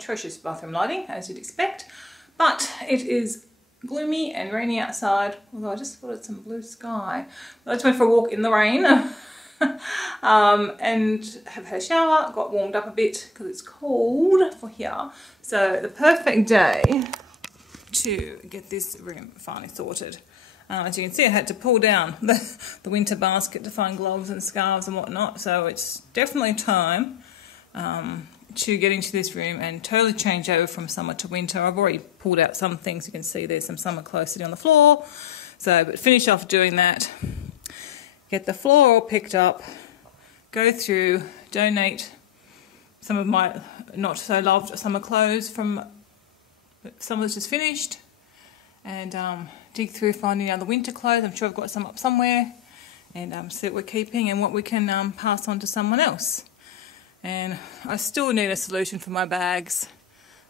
atrocious bathroom lighting, as you'd expect, but it is gloomy and rainy outside, although I just spotted some blue sky. I just went for a walk in the rain and have had a shower, got warmed up a bit because it's cold for here. So the perfect day to get this room finally sorted. As you can see, I had to pull down the winter basket to find gloves and scarves and whatnot, so it's definitely time to get into this room and totally change over from summer to winter. I've already pulled out some things. You can see there's some summer clothes sitting on the floor. So, but finish off doing that. Get the floor all picked up. Go through, donate some of my not so loved summer clothes from summer that's just finished. And dig through finding other winter clothes. I'm sure I've got some up somewhere. And see what we're keeping and what we can pass on to someone else. And I still need a solution for my bags.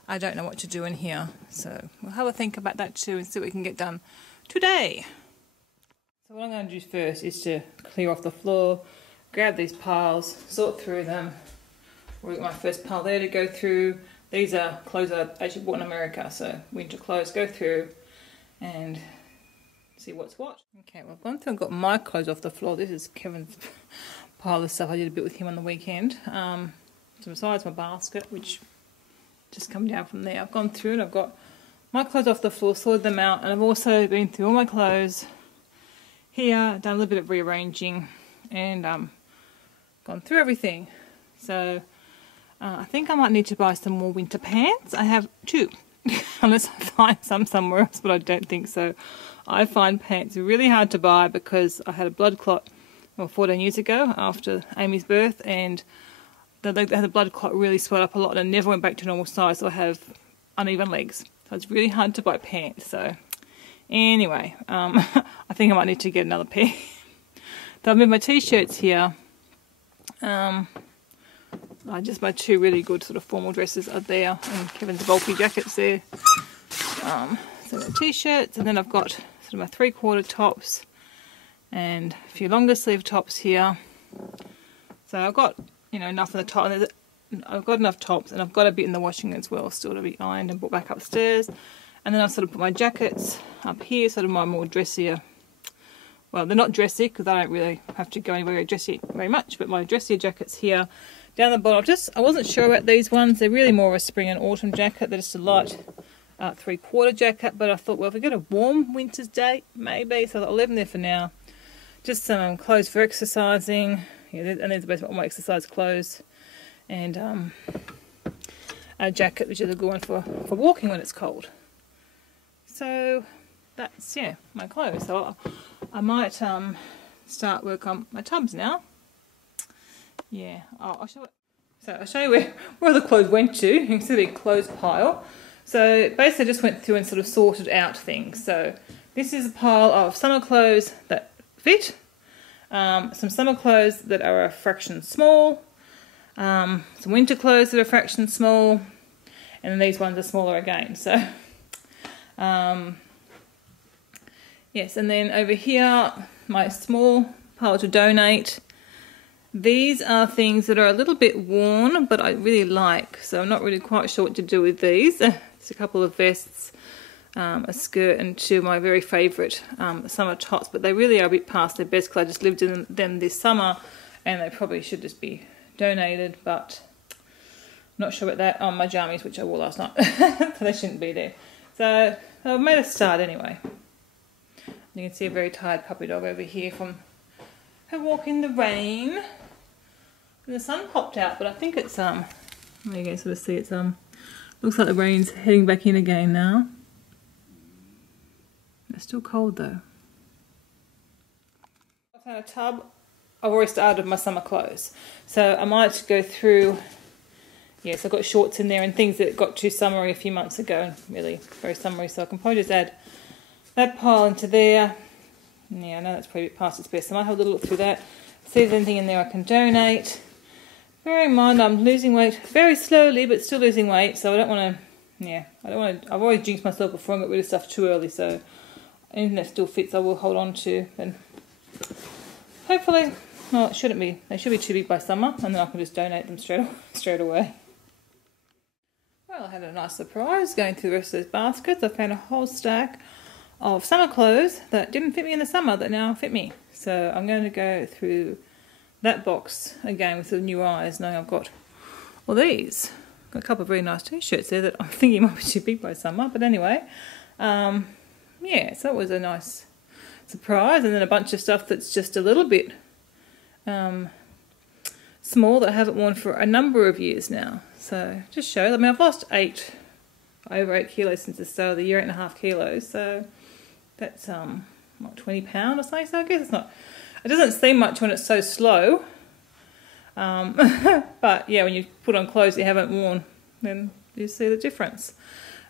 I don't know what to do in here, so we'll have a think about that too and see what we can get done today. So what I'm going to do first is to clear off the floor, grab these piles, sort through them. We've got my first pile there to go through. These are clothes I actually bought in America, so winter clothes. Go through and see what's what. Okay, well I've gone through and got my clothes off the floor. This is Kevin's pile of stuff I did a bit with him on the weekend. So besides my basket, which just come down from there, I've gone through and I've got my clothes off the floor, sorted them out, and I've also been through all my clothes here, done a little bit of rearranging, and gone through everything. So I think I might need to buy some more winter pants. I have 2, unless I find some somewhere else, but I don't think so. I find pants really hard to buy because I had a blood clot 14 years ago after Amy's birth, and the blood clot really swelled up a lot and I never went back to normal size, so I have uneven legs. So it's really hard to buy pants. So anyway, I think I might need to get another pair. So I've moved my t-shirts here. Just my 2 really good sort of formal dresses are there, and Kevin's bulky jackets there. So the t-shirts, and then I've got sort of my 3/4 tops and a few longer sleeve tops here. So I've got, you know, enough in the top. I've got enough tops, and I've got a bit in the washing as well, still to be ironed and brought back upstairs. And then I've sort of put my jackets up here, sort of my more dressier. Well, they're not dressy because I don't really have to go anywhere dressy very much, but my dressier jackets here. Down the bottom, I wasn't sure about these ones. They're really more of a spring and autumn jacket. They're just a light 3/4 jacket, but I thought, well, if we get a warm winter's day, maybe. So I'll leave them there for now. Just some clothes for exercising, yeah, and there's basically all my exercise clothes, and a jacket which is a good one for walking when it's cold. So that's, yeah, my clothes. So I might start work on my tubs now. Yeah, I'll show it. So I'll show you where the clothes went to. You can see the clothes pile. So basically I just went through and sort of sorted out things. So this is a pile of summer clothes that fit, some summer clothes that are a fraction small, some winter clothes that are a fraction small, and then these ones are smaller again. So yes, and then over here my small pile to donate. These are things that are a little bit worn, but I really like, so I'm not really quite sure what to do with these. There's a couple of vests, a skirt, and 2 of my very favourite summer tops, but they really are a bit past their best because I just lived in them this summer, and they probably should just be donated, but I'm not sure about that. Oh, my jammies, which I wore last night, so they shouldn't be there. So I've made a start anyway. You can see a very tired puppy dog over here from her walk in the rain. And the sun popped out, but I think it's there you can sort of see it's looks like the rain's heading back in again now. It's still cold though. I found a tub. I've already started my summer clothes, so I might go through. Yes, I've got shorts in there and things that got too summery a few months ago, and really very summery, so I can probably just add that pile into there. Yeah, I know that's probably a bit past its best. I might have a little look through that, see if there's anything in there I can donate. Bear in mind I'm losing weight very slowly, but still losing weight, so I don't want to, yeah, I've always jinxed myself before and got rid of stuff too early, so anything that still fits I will hold on to. And hopefully, well, it shouldn't be, they should be too big by summer, and then I can just donate them straight away. Well, Well, I had a nice surprise going through the rest of those baskets. I found a whole stack of summer clothes that didn't fit me in the summer that now fit me. So I'm going to go through that box again with the new eyes, knowing I've got all these. Got a couple of really nice t-shirts there that I'm thinking might be too big by summer, but anyway. Yeah, so that was a nice surprise. And then a bunch of stuff that's just a little bit small that I haven't worn for a number of years now. So just shows. I mean, I've lost over 8 kilos since the start of the year, 8.5 kilos. So that's what, £20 or something. So I guess it's not. It doesn't seem much when it's so slow. But yeah, when you put on clothes you haven't worn, then you see the difference.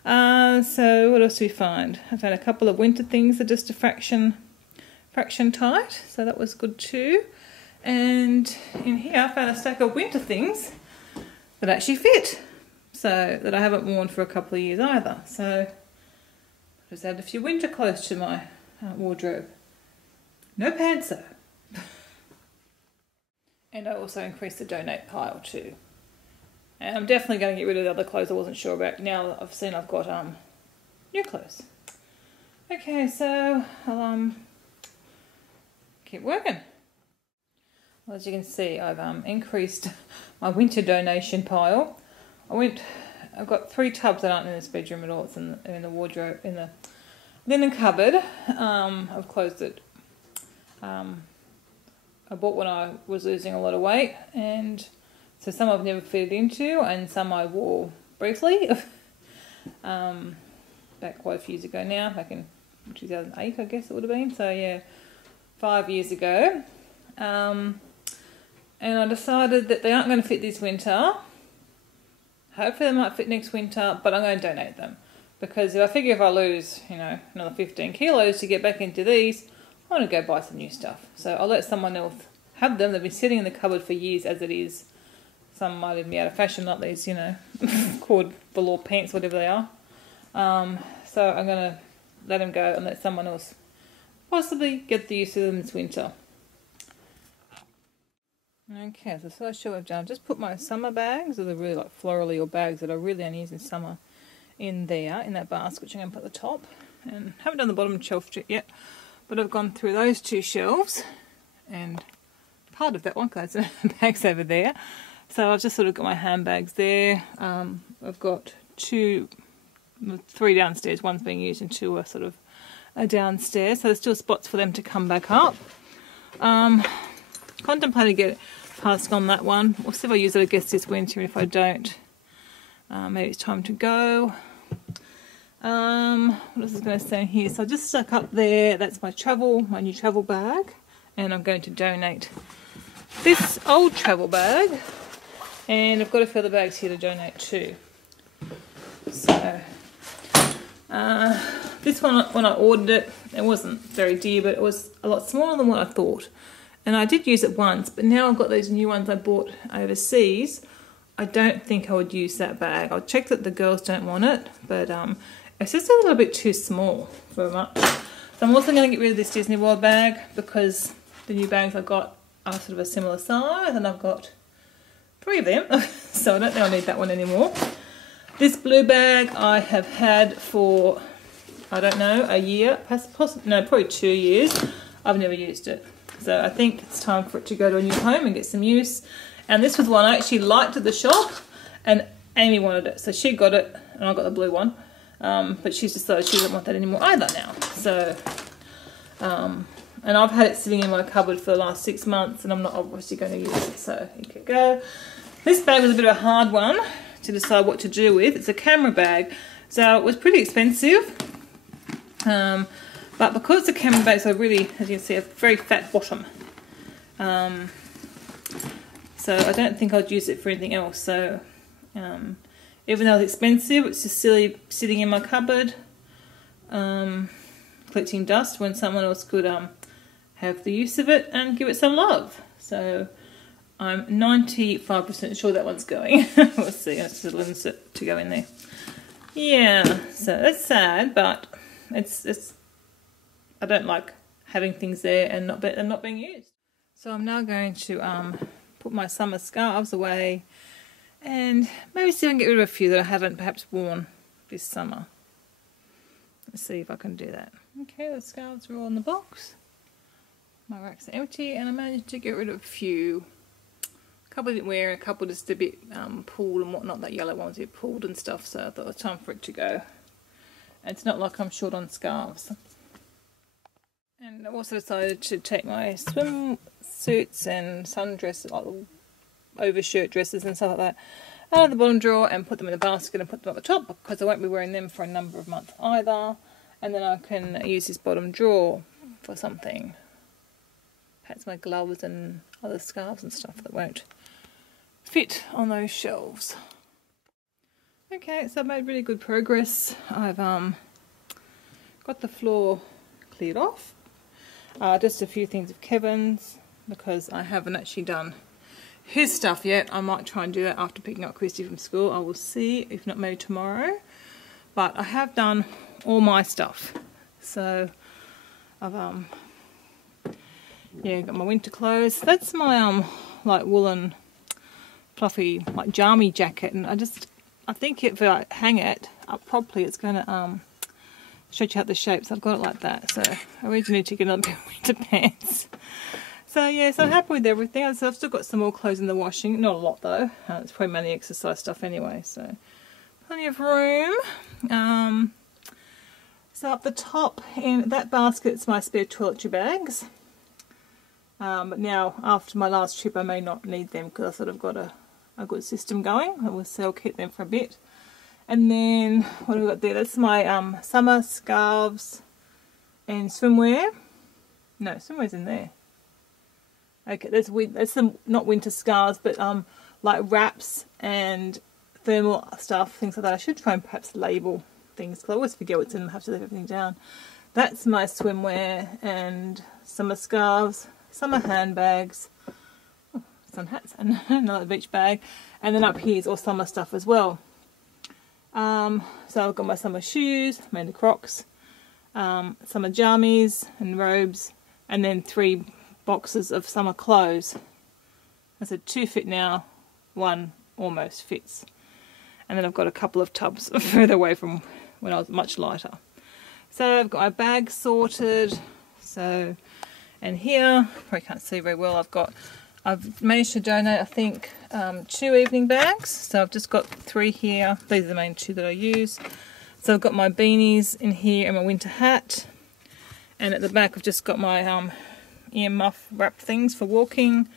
So what else do we find? I found a couple of winter things that are just a fraction tight. So that was good too. And in here I found a stack of winter things that actually fit, so that I haven't worn for a couple of years either. So I just added a few winter clothes to my wardrobe. No pants though. And I also increased the donate pile too. And I'm definitely going to get rid of the other clothes I wasn't sure about. Now that I've seen I've got new clothes. Okay, so I'll keep working. Well, as you can see, I've increased my winter donation pile. I've got 3 tubs that aren't in this bedroom at all. It's in the wardrobe, in the linen cupboard. I've closed it. I bought when I was losing a lot of weight, and so some I've never fitted into, and some I wore briefly. Back quite a few years ago now, back in 2008 I guess it would have been. So yeah, 5 years ago. And I decided that they aren't going to fit this winter. Hopefully they might fit next winter, but I'm going to donate them. Because if I lose, another 15 kilos to get back into these, I want to go buy some new stuff. So I'll let someone else have them. They've been sitting in the cupboard for years as it is. Some might even be out of fashion, like these, cord velour pants, whatever they are. So I'm going to let them go and let someone else possibly get the use of them this winter. Okay, so the first show I've done, I've just put my summer bags, or the really like florally or bags that I really only use in summer, in there, in that basket, which I'm going to put at the top. And haven't done the bottom shelf yet, but I've gone through those 2 shelves, and part of that one, because the bag's over there. So I've just sort of got my handbags there. I've got 3 downstairs, one's being used and 2 are sort of downstairs, so there's still spots for them to come back up. Contemplating get passed on that one. We'll see if I use it, I guess, this winter, and if I don't, maybe it's time to go. What else is going to say here? So I just stuck up there, that's my new travel bag, and I'm going to donate this old travel bag, and I've got a few other bags here to donate too. So this one, when I ordered it, it wasn't very dear, but it was a lot smaller than what I thought. And I did use it once, but now I've got these new ones I bought overseas. I don't think I would use that bag. I'll check that the girls don't want it, but it's just a little bit too small for much. So I'm also going to get rid of this Disney World bag, because the new bags I got are sort of a similar size, and I've got 3 of them, so I don't think I need that one anymore. This blue bag I have had for, I don't know, a year, no, probably 2 years. I've never used it. So I think it's time for it to go to a new home and get some use. And this was one I actually liked at the shop, and Amy wanted it. So she got it, and I got the blue one. But she's decided she doesn't want that anymore either now. So, and I've had it sitting in my cupboard for the last 6 months, and I'm not obviously going to use it, so it can go. This bag was a bit of a hard one to decide what to do with. It's a camera bag, so it was pretty expensive. But because the camera bags are really, as you can see, a very fat bottom, so I don't think I'd use it for anything else. So even though it's expensive, it's just silly sitting in my cupboard, collecting dust when someone else could have the use of it and give it some love. So I'm 95% sure that one's going. We'll see. It's just a little bit to go in there. Yeah, so that's sad, but it's I don't like having things there and not being used. So I'm now going to put my summer scarves away And maybe see if I can get rid of a few that I haven't perhaps worn this summer. Let's see if I can do that. Okay, the scarves are all in the box. My racks are empty, and I managed to get rid of a few. A couple I didn't wear, a couple just a bit pulled and whatnot. That yellow one was a bit pulled and stuff, so I thought it was time for it to go. And it's not like I'm short on scarves. And I've also decided to take my swim suits and sundresses, like overshirt dresses and stuff like that, out of the bottom drawer and put them in a basket and put them at the top, because I won't be wearing them for a number of months either. And then I can use this bottom drawer for something. Perhaps my gloves and other scarves and stuff that won't fit on those shelves. Okay, so I've made really good progress. I've got the floor cleared off. Just a few things of Kevin's, because I haven't actually done his stuff yet. I might try and do that after picking up Christy from school. I will see, if not maybe tomorrow. But I have done all my stuff. So I've yeah, got my winter clothes. That's my like woolen fluffy like jammy jacket, and I think if I hang it up properly it's gonna stretch out the shape, so I've got it like that. So I really need to get another pair of winter pants. So yeah, so I'm happy with everything. So I've still got some more clothes in the washing, not a lot though. It's probably mainly exercise stuff anyway, so plenty of room. So up the top in that basket it's my spare toiletry bags. But now after my last trip I may not need them, because I've sort of got a good system going. I will still keep them for a bit. And then what have we got there? That's my summer scarves and swimwear. No, swimwear's in there. Okay, that's some not winter scarves, but like wraps and thermal stuff, things like that. I should try and perhaps label things, because I always forget what's in them. I have to leave everything down. That's my swimwear and summer scarves, summer handbags, sun hats, and another beach bag. And then up here is all summer stuff as well. So I've got my summer shoes, made the Crocs, summer jammies and robes, and then 3 boxes of summer clothes. I said 2 fit now, 1 almost fits. And then I've got a couple of tubs further away from when I was much lighter. So I've got my bags sorted. So, and here, probably can't see very well, I've managed to donate, I think, 2 evening bags. So I've just got 3 here. These are the main 2 that I use. So I've got my beanies in here and my winter hat. And at the back I've just got my ear muff wrap things for walking.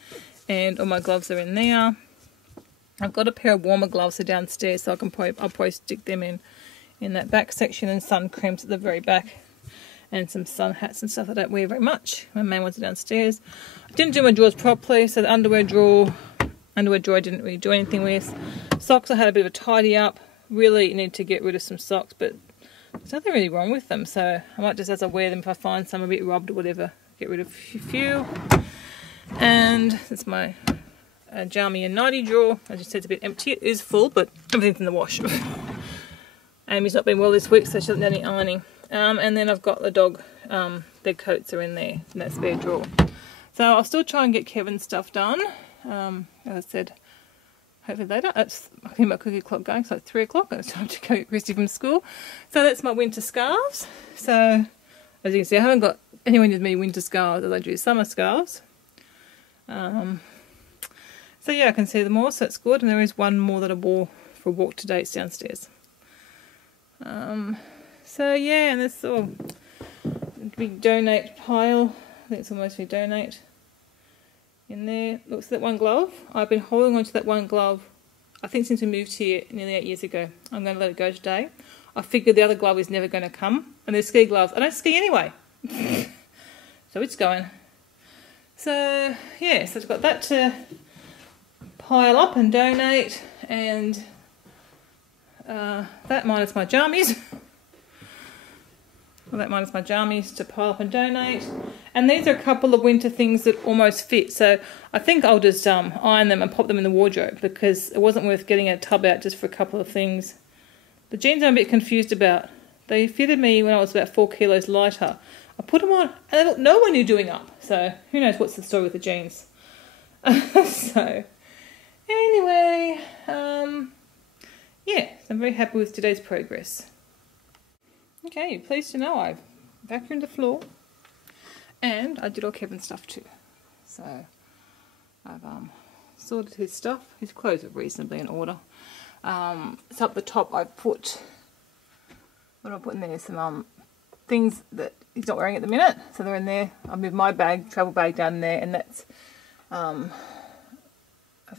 And all my gloves are in there. I've got a pair of warmer gloves downstairs, so I'll probably stick them in that back section, and sun creams at the very back. And some sun hats and stuff I don't wear very much. My main ones are downstairs. I didn't do my drawers properly, so the underwear drawer I didn't really do anything with. Socks I had a bit of a tidy up. Really need to get rid of some socks, but there's nothing really wrong with them, so I might just, as I wear them, if I find some a bit rubbed or whatever, get rid of a few. And that's my jammy and nighty drawer. As you said, it's a bit empty. It is full, but everything's in the wash. Amy's not been well this week, so she hasn't done any ironing. And then I've got the dog, their coats are in there, in that spare drawer. So I'll still try and get Kevin's stuff done. As I said, hopefully later. I think my cookie clock going, so it's 3 o'clock. It's time to go get Christy from school. So that's my winter scarves. So as you can see, I haven't got anywhere near as many winter scarves as I do summer scarves. So yeah, I can see them all, so it's good. And there is one more that I wore for a walk today. It's downstairs. So yeah, and this all big donate pile. I think it's almost we donate in there. Looks at that one glove. I've been holding on to that one glove, I think, since we moved here nearly 8 years ago. I'm going to let it go today. I figured the other glove is never going to come, and there's ski gloves. I don't ski anyway, so it's going. So yeah, so I've got that to pile up and donate, and that minus my jammies. Well, that minus my jammies to pile up and donate. And these are a couple of winter things that almost fit, so I think I'll just iron them and pop them in the wardrobe, because it wasn't worth getting a tub out just for a couple of things. The jeans I'm a bit confused about. They fitted me when I was about 4 kilos lighter. I put them on and they look nowhere near doing up, so who knows what's the story with the jeans. So Anyway, yeah, so I'm very happy with today's progress. Okay, you're pleased to know I've vacuumed the floor and I did all Kevin's stuff too. So I've sorted his stuff. His clothes are reasonably in order. So up the top I've put, what do I put in there? Some things that he's not wearing at the minute. So they're in there. I moved my bag, travel bag down there, and that's a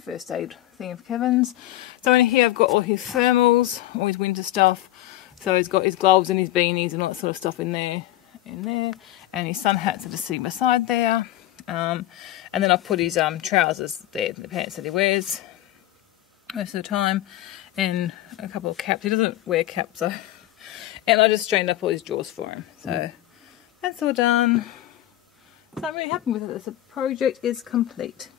first aid thing of Kevin's. So in here I've got all his thermals, all his winter stuff. So he's got his gloves and his beanies and all that sort of stuff in there, and his sun hats are just sitting beside there. And then I've put his trousers there, the pants that he wears most of the time, and a couple of caps. He doesn't wear caps, so. And I just straightened up all his drawers for him. So that's all done. So I'm really happy with it. The project is complete.